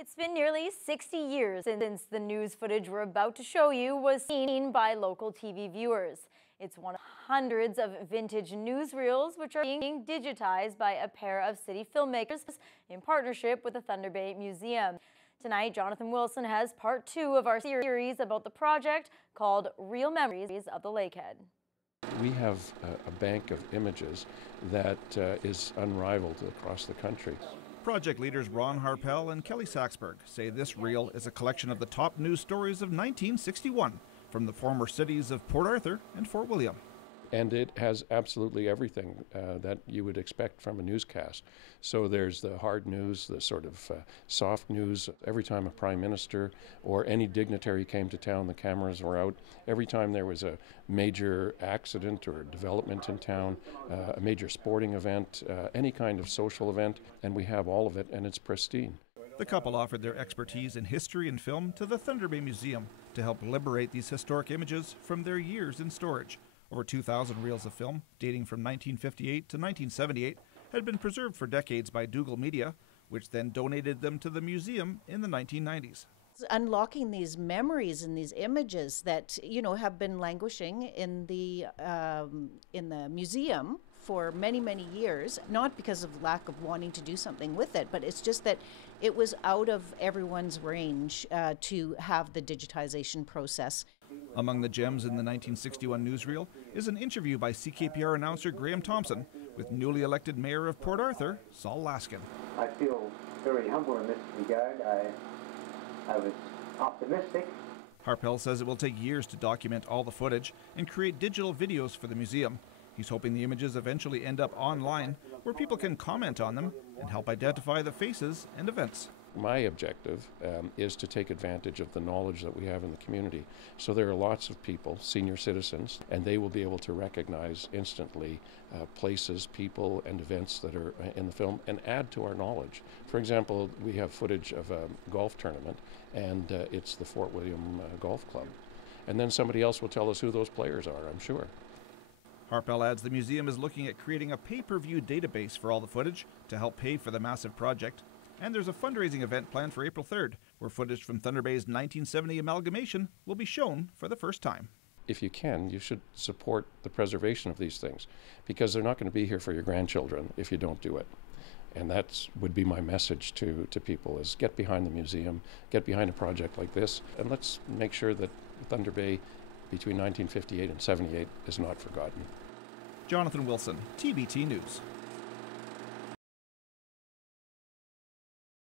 It's been nearly 60 years since the news footage we're about to show you was seen by local TV viewers. It's one of hundreds of vintage newsreels which are being digitized by a pair of city filmmakers in partnership with the Thunder Bay Museum. Tonight, Jonathan Wilson has part 2 of our series about the project called Real Memories of the Lakehead. We have a bank of images that is unrivaled across the country. Project leaders Ron Harpel and Kelly Saxberg say this reel is a collection of the top news stories of 1961 from the former cities of Port Arthur and Fort William. And it has absolutely everything that you would expect from a newscast. So there's the hard news, the sort of soft news. Every time a prime minister or any dignitary came to town, the cameras were out. Every time there was a major accident or development in town, a major sporting event, any kind of social event, and we have all of it, and it's pristine. The couple offered their expertise in history and film to the Thunder Bay Museum to help liberate these historic images from their years in storage. Over 2,000 reels of film, dating from 1958 to 1978, had been preserved for decades by Dougal Media, which then donated them to the museum in the 1990s. Unlocking these memories and these images that, have been languishing in the museum for many, many years, not because of lack of wanting to do something with it, but it's just that it was out of everyone's range to have the digitization process. Among the gems in the 1961 newsreel is an interview by CKPR announcer Graham Thompson with newly elected mayor of Port Arthur, Saul Laskin. I feel very humble in this regard. I was optimistic. Harpel says it will take years to document all the footage and create digital videos for the museum. He's hoping the images eventually end up online where people can comment on them and help identify the faces and events. My objective is to take advantage of the knowledge that we have in the community. So there are lots of people, senior citizens, and they will be able to recognize instantly places, people, and events that are in the film and add to our knowledge. For example, we have footage of a golf tournament, and it's the Fort William Golf Club. And then somebody else will tell us who those players are, I'm sure. Harpel adds the museum is looking at creating a pay-per-view database for all the footage to help pay for the massive project. And there's a fundraising event planned for April 3rd, where footage from Thunder Bay's 1970 amalgamation will be shown for the first time. If you can, you should support the preservation of these things, because they're not going to be here for your grandchildren if you don't do it. And that would be my message to people, is get behind the museum, get behind a project like this, and let's make sure that Thunder Bay between 1958 and 78 is not forgotten. Jonathan Wilson, TBT News.